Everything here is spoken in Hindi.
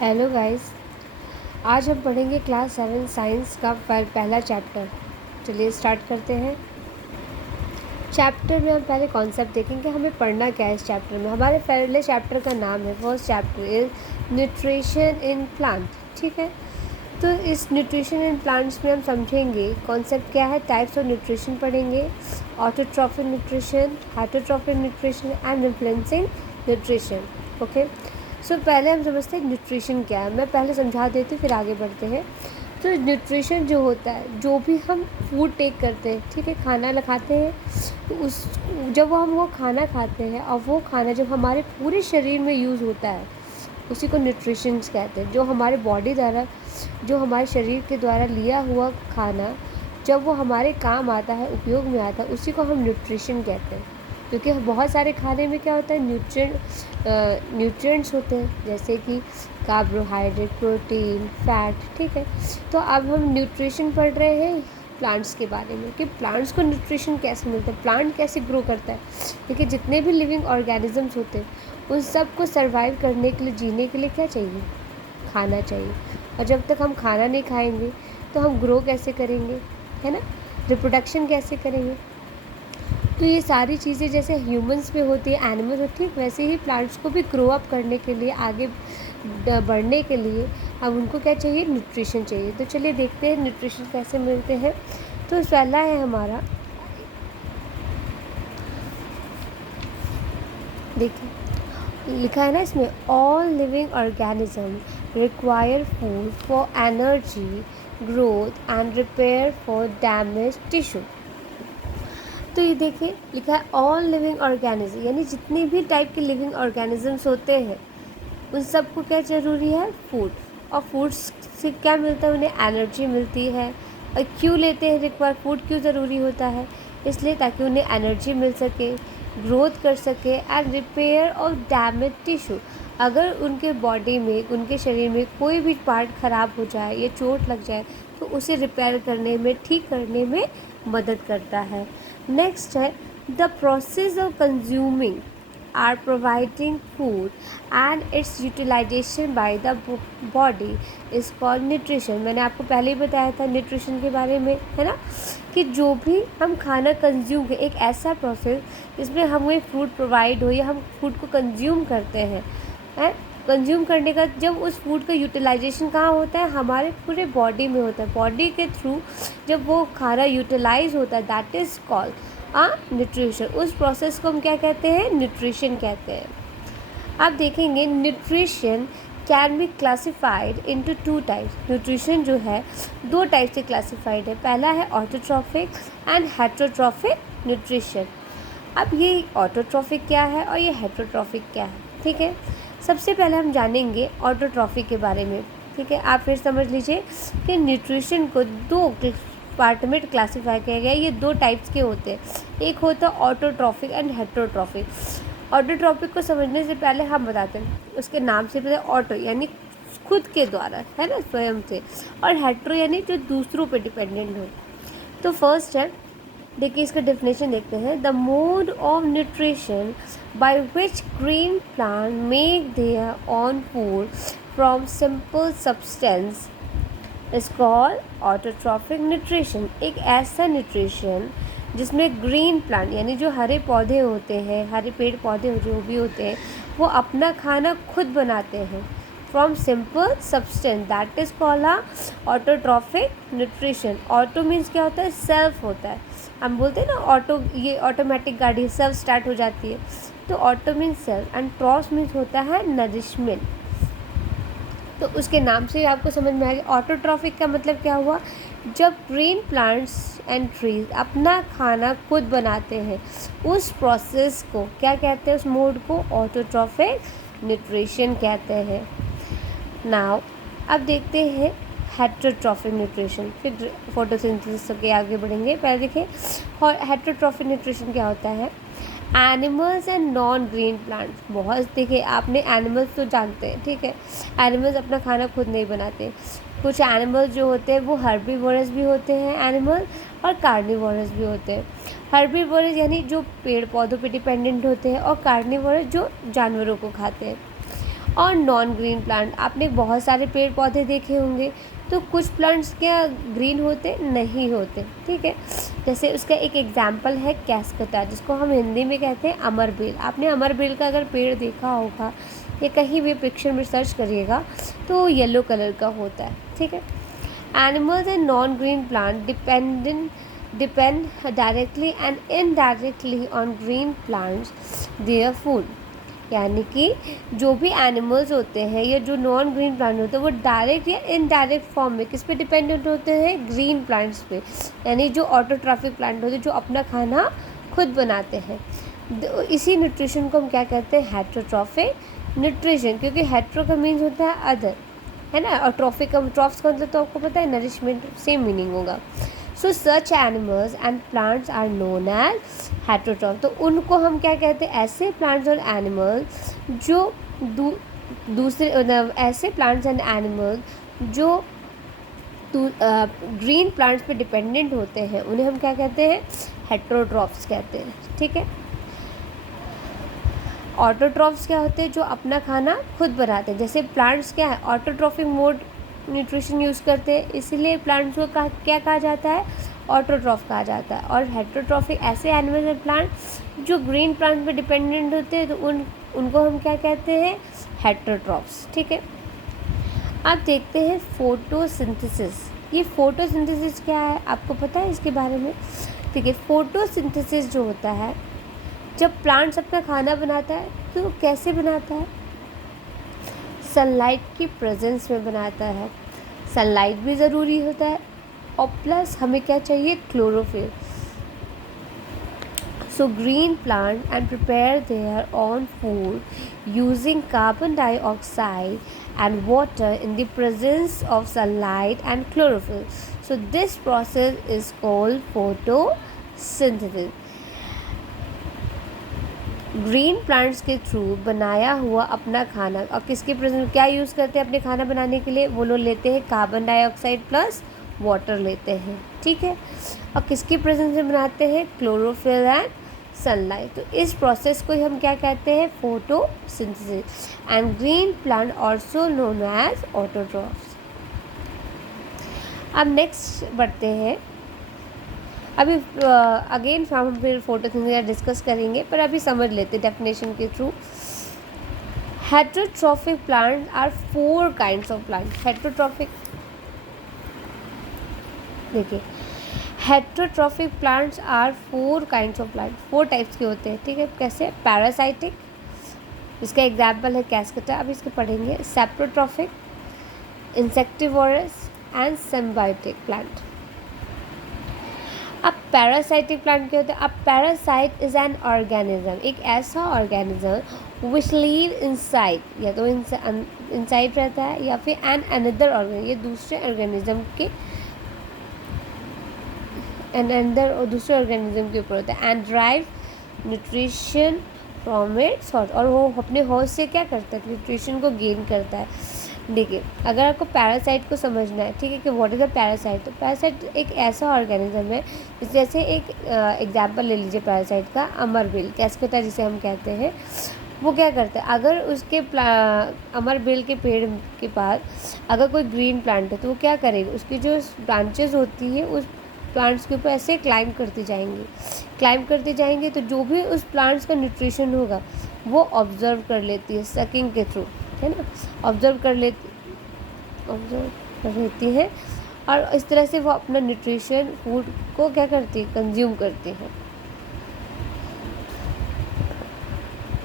Hello guys. आज हम पढ़ेंगे क्लास 7 साइंस का पहला चैप्टर। चलिए स्टार्ट करते हैं। चैप्टर में हम पहले कॉन्सेप्ट देखेंगे, हमें पढ़ना क्या है इस चैप्टर में। हमारे पहले चैप्टर का नाम है, first chapter is nutrition in plant. ठीक है, तो इस न्यूट्रिशन इन प्लांट्स में हम समझेंगे कॉन्सेप्ट क्या है, टाइप्स ऑफ न्यूट्रिशन पढ़ेंगे, autotrophic nutrition, heterotrophic nutrition and influencing nutrition. Okay, so पहले हम समझते हैं न्यूट्रिशन क्या है। मैं पहले समझा देती हूँ, फिर आगे बढ़ते हैं। तो न्यूट्रिशन जो होता है, जो भी हम फूड टेक करते हैं, ठीक है, खाना खाते हैं, तो उस जब हम वो खाना खाते हैं और वो खाना जब हमारे पूरे शरीर में यूज़ होता है, उसी को न्यूट्रिशंस कहते हैं। जो हमारे बॉडी द्वारा, जो हमारे शरीर के द्वारा लिया हुआ खाना जब वो हमारे काम आता है, उपयोग में आता है, उसी को हम न्यूट्रिशन कहते हैं। क्योंकि बहुत सारे खाने में क्या होता है, न्यूट्रिएंट्स होते हैं, जैसे कि कार्बोहाइड्रेट, प्रोटीन, फैट। ठीक है, तो अब हम न्यूट्रिशन पढ़ रहे हैं प्लांट्स के बारे में कि प्लांट्स को न्यूट्रिशन कैसे मिलता है, प्लांट कैसे ग्रो करता है। देखिए, जितने भी लिविंग ऑर्गेनिजम्स होते हैं उन सब को सर्वाइव करने के लिए, जीने के लिए क्या चाहिए, खाना चाहिए। और जब तक हम खाना नहीं खाएंगे तो हम ग्रो कैसे करेंगे, है ना, रिप्रोडक्शन कैसे करेंगे। तो ये सारी चीज़ें जैसे ह्यूमंस में होती है, एनिमल्स होती है, वैसे ही प्लांट्स को भी ग्रो अप करने के लिए, आगे बढ़ने के लिए अब उनको क्या चाहिए, न्यूट्रिशन चाहिए। तो चलिए देखते हैं न्यूट्रिशन कैसे मिलते हैं। तो पहला है हमारा, देखिए लिखा है ना इसमें, all living organism require food for energy, growth and repair for damage tissue. तो ये देखिए लिखा है ऑल लिविंग ऑर्गेनिज्म, यानी जितने भी टाइप के लिविंग ऑर्गेनिजम्स होते हैं उन सबको क्या ज़रूरी है, फूड। और फूड से क्या मिलता है, उन्हें एनर्जी मिलती है। और क्यों लेते हैं रिक्वायर फूड, क्यों ज़रूरी होता है, इसलिए ताकि उन्हें एनर्जी मिल सके, ग्रोथ कर सके and repair of damage tissue. अगर उनके बॉडी में, उनके शरीर में कोई भी पार्ट ख़राब हो जाए या चोट लग जाए तो उसे रिपेयर करने में, ठीक करने में मदद करता है। नेक्स्ट है, the process of consuming or providing food and its utilization by the body is called nutrition. मैंने आपको पहले ही बताया था न्यूट्रिशन के बारे में, है ना, कि जो भी हम खाना कंज्यूम करें, एक ऐसा प्रोसेस जिसमें हमें फूड प्रोवाइड हो या हम फूड को कंज्यूम करते हैं, कंज्यूम करने का जब उस फूड का यूटिलाइजेशन कहाँ होता है, हमारे पूरे बॉडी में होता है। बॉडी के थ्रू जब वो खाना यूटिलाइज होता है, दैट इज़ कॉल्ड न्यूट्रिशन। उस प्रोसेस को हम क्या कहते हैं, न्यूट्रिशन कहते हैं। आप देखेंगे nutrition can be classified into two types. Nutrition जो है दो टाइप से क्लासिफाइड है। पहला है ऑटोट्रॉफिक एंड हेटरोट्रॉफिक न्यूट्रिशन। अब ये ऑटोट्रॉफिक क्या है और ये हेटरोट्रॉफिक क्या है, ठीक है। सबसे पहले हम जानेंगे ऑटोट्रॉफिक के बारे में, ठीक है। आप फिर समझ लीजिए कि न्यूट्रिशन को दो पार्ट में क्लासीफाई किया गया है। ये दो टाइप्स के होते हैं, एक होता है ऑटोट्रॉफिक एंड हेटरोट्रॉफिक। ऑटोट्रॉफिक को समझने से पहले हम बताते हैं, उसके नाम से पहले ऑटो यानी खुद के द्वारा, है ना, स्वयं से, और हेट्रो यानी जो दूसरों पे डिपेंडेंट हो। तो फर्स्ट है, देखिए इसका डेफिनेशन देखते हैं। The mode of nutrition by which green plant make their on food from simple substance is called autotrophic nutrition. एक ऐसा न्यूट्रिशन जिसमें ग्रीन प्लांट यानी जो हरे पौधे होते हैं, हरे पेड़ पौधे जो भी होते हैं, वो अपना खाना खुद बनाते हैं from simple substance, that is called autotrophic nutrition. Auto means क्या होता है, सेल्फ होता है। हम बोलते हैं ना ऑटो, ये ऑटोमेटिक गाड़ी सेल्फ स्टार्ट हो जाती है, तो auto means self and troph means होता है नरिशमेंट। तो उसके नाम से आपको समझ में आ गया। ऑटोट्रॉफिक का मतलब क्या हुआ, जब ग्रीन प्लांट्स एंड ट्रीज अपना खाना खुद बनाते हैं, उस प्रोसेस को क्या कहते हैं, उस मोड को ऑटोट्रॉफिक न्यूट्रिशन कहते हैं। नाउ अब देखते हैं हेटरोट्रॉफिक न्यूट्रिशन, फिर फोटोसिंथेसिस के आगे बढ़ेंगे। पहले देखिए हेटरोट्रॉफिक न्यूट्रिशन क्या होता है। Animals and non green plants, बहुत देखिए आपने एनिमल्स तो जानते हैं, ठीक है, एनिमल्स अपना खाना खुद नहीं बनाते। कुछ एनिमल्स जो होते हैं वो हर्बीवोरस भी होते हैं एनिमल, और कार्निवोरस भी होते हैं। हर्बीवोरस यानी जो पेड़ पौधों पे डिपेंडेंट होते हैं, और कार्निवोरस जो जानवरों को खाते हैं। और नॉन ग्रीन प्लांट, आपने बहुत सारे पेड़ पौधे देखे होंगे, तो कुछ प्लांट्स क्या ग्रीन होते नहीं होते, ठीक है। जैसे उसका एक एग्जाम्पल है कैस्कटा, जिसको हम हिंदी में कहते हैं अमरबेल। आपने अमरबेल का अगर पेड़ देखा होगा या कहीं भी पिक्चर में सर्च करिएगा तो येलो कलर का होता है, ठीक है। Animals and non green plant depend directly and indirectly on green plants their food. यानी कि जो भी एनिमल्स होते हैं या जो नॉन ग्रीन प्लांट होते हैं वो डायरेक्ट या इनडायरेक्ट फॉर्म में किस पे डिपेंडेंट होते हैं, ग्रीन प्लांट्स पे, यानी जो ऑटोट्रॉफिक प्लांट होते हैं जो अपना खाना खुद बनाते हैं। इसी न्यूट्रिशन को हम क्या कहते हैं, हेटरोट्रॉफिक न्यूट्रिशन, क्योंकि हेट्रो का मीन्स होता है अदर, है ना, और ट्रॉफिक का, ट्रॉफ्स का मतलब तो आपको पता है नरिशमेंट, सेम मीनिंग होगा। So such animals and plants are known as heterotroph. तो उनको हम क्या कहते हैं, ऐसे प्लांट्स और एनिमल्स जो दूसरे ऐसे प्लांट्स एंड एनिमल्स जो ग्रीन प्लांट्स पे डिपेंडेंट होते हैं उन्हें हम क्या कहते हैं, हेटरोट्रॉफ्स कहते हैं, ठीक है। ऑटोट्रॉफ्स क्या होते हैं, जो अपना खाना खुद बनाते हैं। जैसे प्लांट्स क्या है, ऑटोट्रॉफिक मोड न्यूट्रिशन यूज़ करते हैं, इसीलिए प्लांट्स को क्या कहा जाता है, ऑटोट्रॉफ कहा जाता है। और हेटरोट्रॉफिक ऐसे एनिमल्स एंड प्लांट्स जो ग्रीन प्लांट पे डिपेंडेंट होते हैं तो उनको हम क्या कहते हैं, हेटरोट्रॉफ्स, ठीक है। आप देखते हैं फोटोसिंथेसिस। ये फोटोसिंथेसिस क्या है, आपको पता है इसके बारे में, ठीक है। फोटोसिंथेसिस जो होता है, जब प्लांट्स अपना खाना बनाता है तो वो कैसे बनाता है, सनलाइट की प्रेजेंस में बनाता है। सनलाइट भी ज़रूरी होता है और प्लस हमें क्या चाहिए, chlorophyll. So green plant and prepare their own food using carbon dioxide and water in the presence of sunlight and chlorophyll. So this process is called photosynthesis. Green plants के थ्रू बनाया हुआ अपना खाना, और किसके प्रेजेंस क्या यूज़ करते हैं अपने खाना बनाने के लिए, वो लोग लेते हैं कार्बन डाइऑक्साइड प्लस वाटर लेते हैं, ठीक है। और किसके प्रेजेंस में बनाते हैं, क्लोरोफिल एंड सनलाइट। तो इस प्रोसेस को हम क्या कहते हैं, photosynthesis. And green plant also known as autotrophs. अब नेक्स्ट बढ़ते हैं, अभी अगेन हम फिर फोटोसिंथेसिस डिस्कस करेंगे, पर अभी समझ लेते हैं डेफिनेशन के through. Heterotrophic plant are 4 kinds of plant. Heterotrophic, देखिए, heterotrophic plants are 4 kinds of plant, 4 types के होते हैं, ठीक है। कैसे, पैरासाइटिक, इसका एग्जाम्पल है कैस्केटा, अब इसके पढ़ेंगे। Saprotrophic, insectivorous and symbiotic plant. अब पैरासाइटिक प्लांट क्या होता है, अब पैरासाइट इज एन ऑर्गेनिज्म, एक ऐसा ऑर्गेनिज्म विच लीव इनसाइड, या तो इनसाइड रहता है या फिर एन अनदर ऑर्गेनिज्म, ये दूसरे ऑर्गेनिज्म के और दूसरे ऑर्गेनिज्म के ऊपर होता है। And drive nutrition from its host, और वो अपने होस्ट से क्या करता है, न्यूट्रिशन को गेन करता है। देखिए, अगर आपको पैरासाइट को समझना है, ठीक है, कि व्हाट इज़ द पैरासाइट, तो पैरासाइट एक ऐसा ऑर्गेनिज्म है, जैसे एक एग्जांपल ले लीजिए पैरासाइट का, अमरबेल, कैस्केटा जिसे हम कहते हैं। वो क्या करता है, अगर उसके अमरबेल के पेड़ के पास अगर कोई ग्रीन प्लांट है तो वो क्या करेगा, उसकी जो ब्रांचेस होती है उस प्लांट्स के ऊपर ऐसे क्लाइंब करती जाएंगी, तो जो भी उस प्लांट्स का न्यूट्रिशन होगा वो ऑब्जर्व कर लेती है सकिंग के थ्रू, है ना, ऑब्जर्व कर लेती है, और इस तरह से वो अपना न्यूट्रिशन फूड को क्या करती है, कंज्यूम करती है।